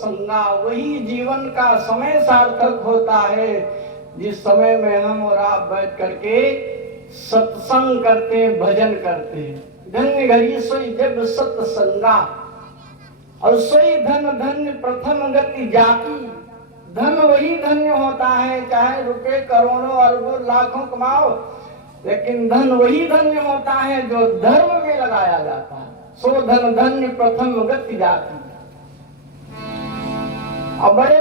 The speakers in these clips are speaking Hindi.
सत्संगा, वही जीवन का समय सार्थक होता है जिस समय में हम और आप बैठ करके सत्संग करते, भजन करते। धन्य घड़ी सोई जब सत्संगा, और सोई धन धन्य प्रथम गति जाकी। धन वही धन्य होता है, चाहे रुपए करोड़ों अरबों लाखों कमाओ, लेकिन धन वही धन्य होता है जो धर्म में लगाया जाता है। सो धन धन्य प्रथम गति जाकी। और बड़े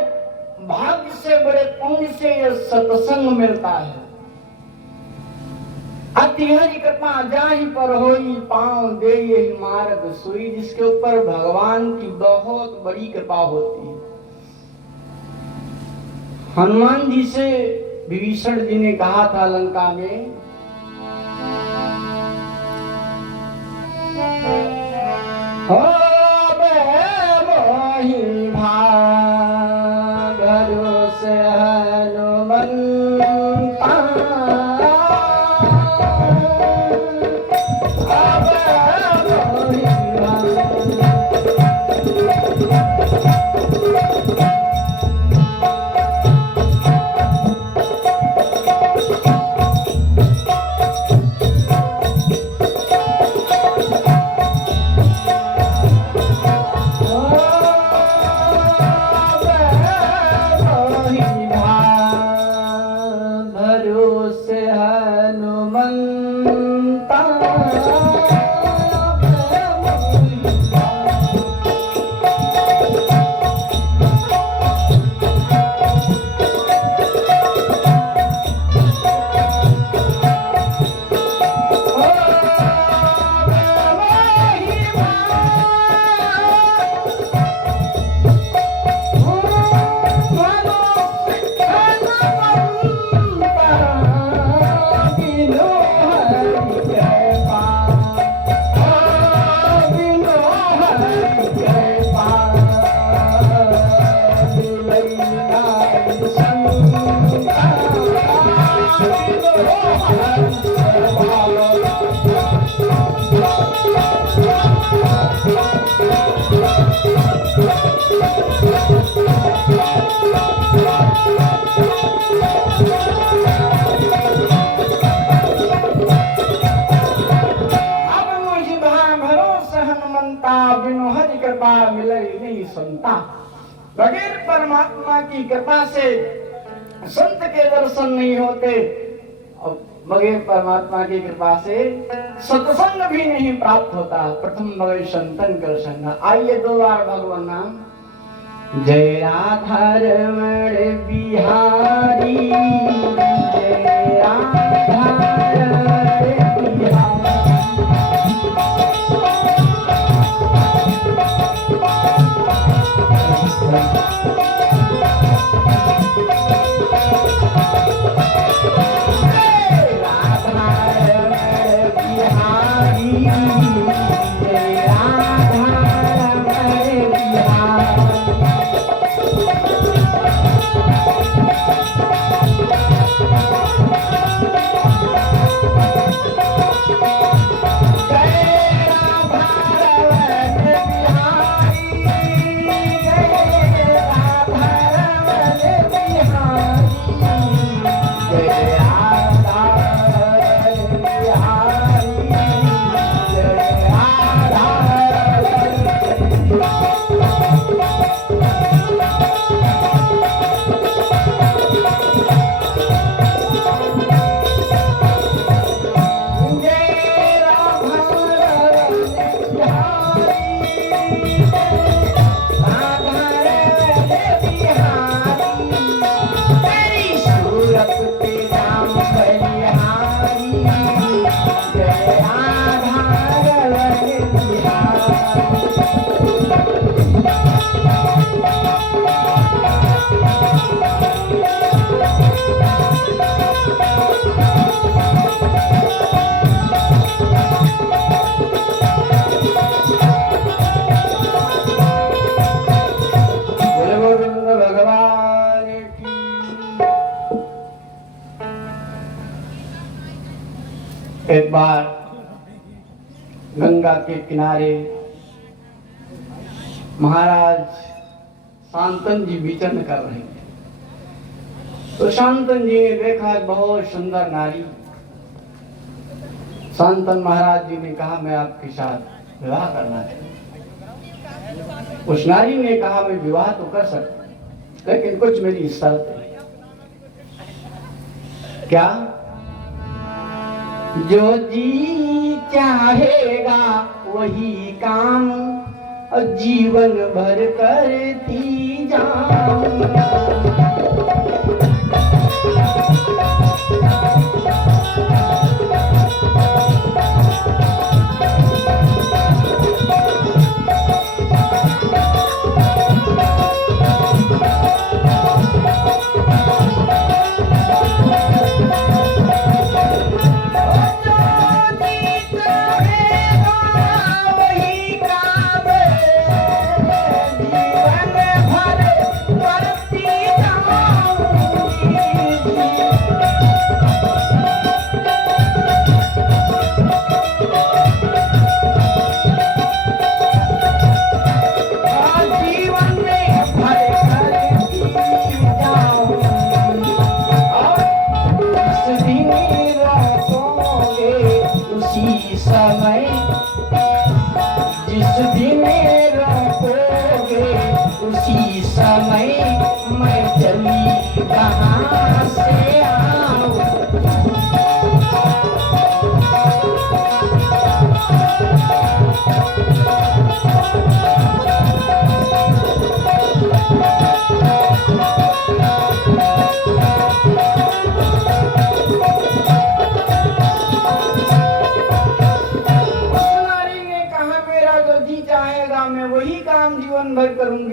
भाग्य से, बड़े पुण्य से ये सत्संग मिलता है। अति हरि कृपा जाहि पर होई, पांव दे यही मार्ग सोई। जिसके ऊपर भगवान की बहुत बड़ी कृपा होती है। हनुमान जी से विभीषण जी ने कहा था लंका में, हो मोहि भाग भरोसे हनुमंता, बगैर परमात्मा की कृपा से संत के दर्शन नहीं होते, और बगैर परमात्मा की कृपा से सत्संग भी नहीं प्राप्त होता। प्रथम भगवत संतन कर संग। आइए दो बार भगवान नाम। जय राधा रमण बिहारी, जय राधा रमण बिहारी। एक बार गंगा के किनारे महाराज शांतन जी विचरण कर रहे थे। तो शांतन जी ने देखा एक बहुत सुंदर नारी। शांतन महाराज जी ने कहा मैं आपके साथ विवाह करना चाहता। उस नारी ने कहा मैं विवाह तो कर सकता, लेकिन कुछ मेरी शर्त है। क्या? जो जी चाहेगा वही काम और जीवन भर करती जाऊं।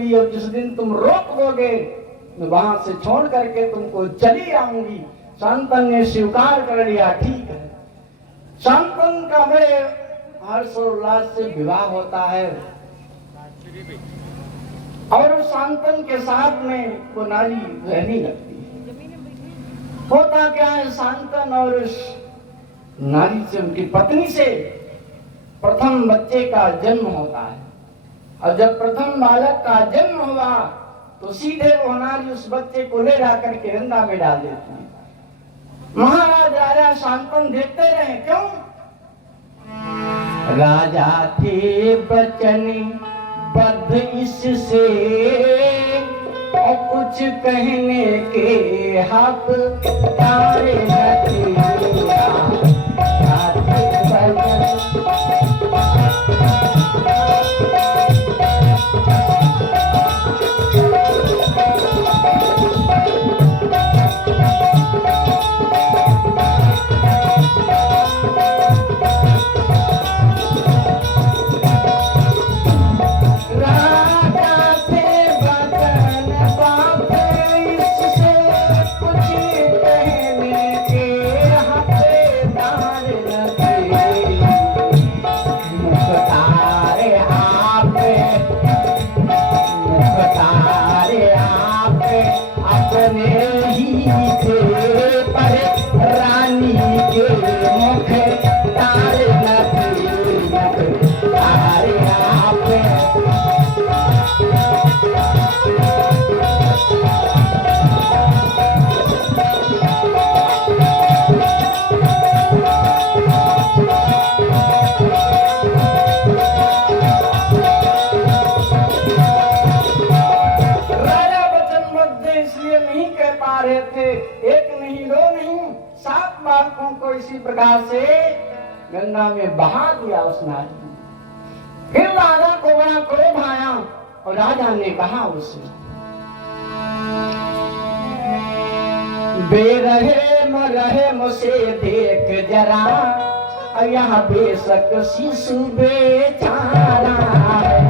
और जिस दिन तुम रोक दोगे मैं वहां से छोड़ करके तुमको चली आऊंगी। शांतन ने स्वीकार कर लिया, ठीक है। शांतन का बड़े हर्षोल्लास से विवाह होता है और शांतन के साथ में वो नारी रहने लगती है। होता क्या है, शांतन और उस नारी से, उनकी पत्नी से प्रथम बच्चे का जन्म होता है। और जब प्रथम बालक का जन्म हुआ तो सीधे वो नारी उस बच्चे को ले जाकर के गंगा में डाल देती है। महाराज राजा शांतन देखते रहे, क्यों? राजा थे बचन बद्ध इससे और कुछ कहने के हक तारे न इसी प्रकार से गंगा में बहा दिया उस नारी। फिर राजा को बड़ा क्रोध आया और राजा ने कहा उसे, बेरहे मरहे मुझसे देख जरा, यहाँ बेशक शिशु बेचारा है।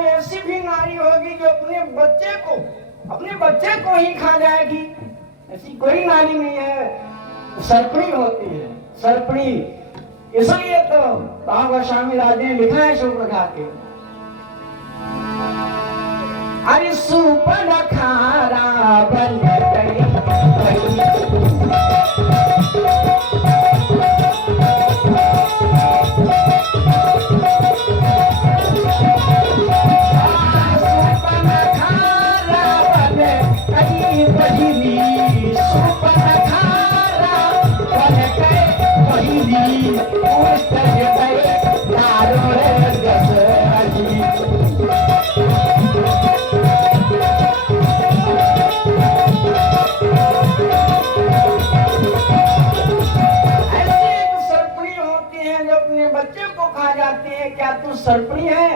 कोई ऐसी भी नारी होगी जो अपने बच्चे को ही खा जाएगी, ऐसी कोई नारी नहीं है। सर्पणी होती है, सर्पणी। इसलिए तो बाबा गोस्वामी राज ने लिखा है शूर्पणखा के, अरे शूर्पणखा बन गई क्या तू सर्पणी है?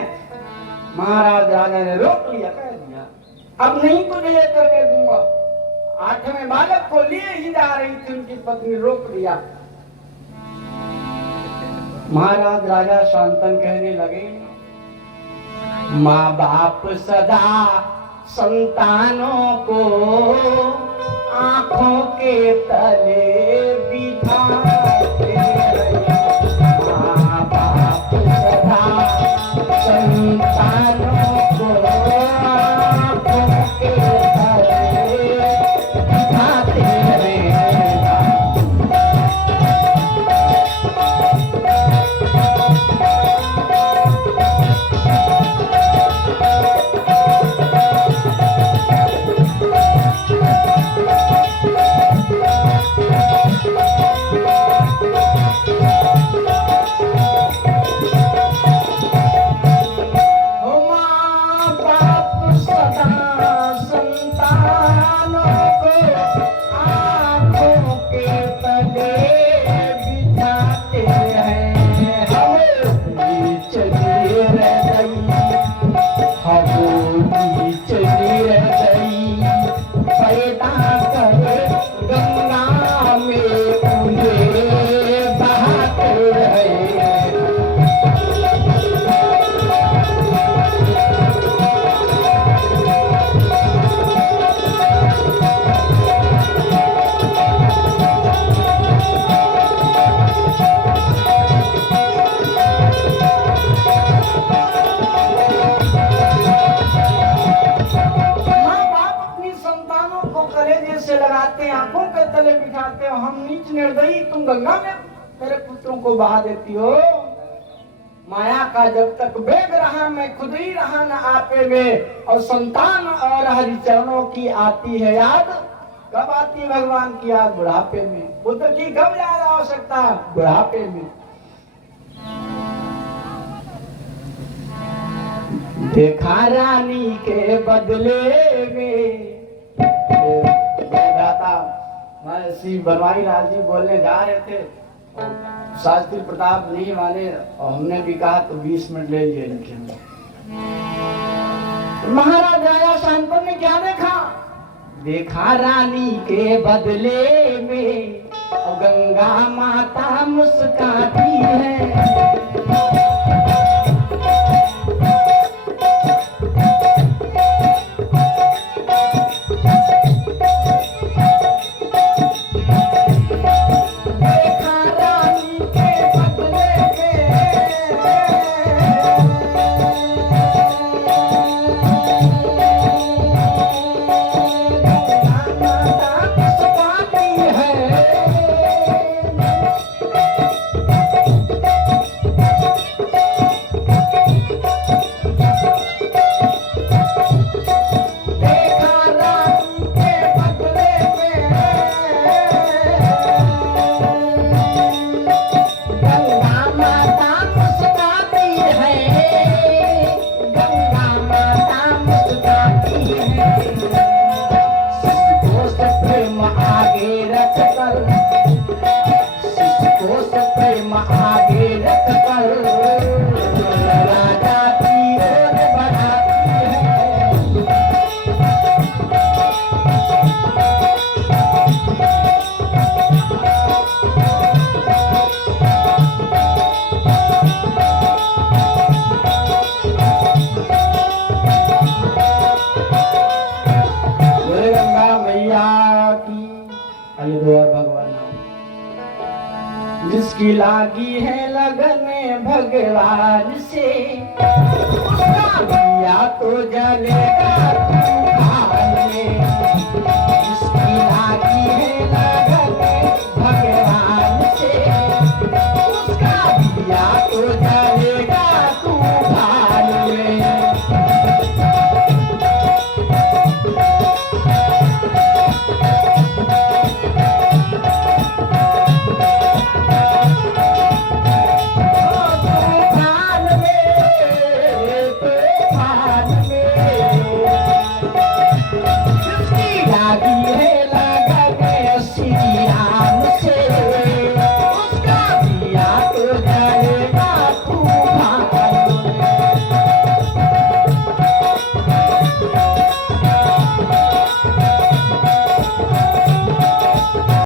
महाराज राजा ने रोक लिया, कह दिया अब नहीं तुझे लेकर के दूंगा। 8वें बालक को लिए ही जा रही थी, उनकी पत्नी रोक दिया। महाराज राजा शांतन कहने लगे, माँ बाप सदा संतानों को आंखों के तले बिठाते हैं। माँ बाप सदा संतानों को आंखों के तले बिठाते हैं। हम नीच निर्दयी, तुम गंगा में तेरे पुत्रों को बहा देती हो। माया का जब तक वेग रहा मैं खुद ही रहा न आपे में, और संतान और हरिचरणों की आती है याद। कब आती है भगवान की याद? बुढ़ापे में। पुत्र की कब याद आवश्यकता? बुढ़ापे में। देखा रानी के बदले में श्री बनवारी लाल जी बोलने जा रहे थे, शास्त्री प्रताप नहीं माने और हमने भी कहा तो 20 मिनट ले लिए। लेकिन महाराज राजा शांतन ने क्या देखा? देखा रानी के बदले में और गंगा माता मुस्काती है। जिसकी लागी है लगन भगवान से, दिया तो जले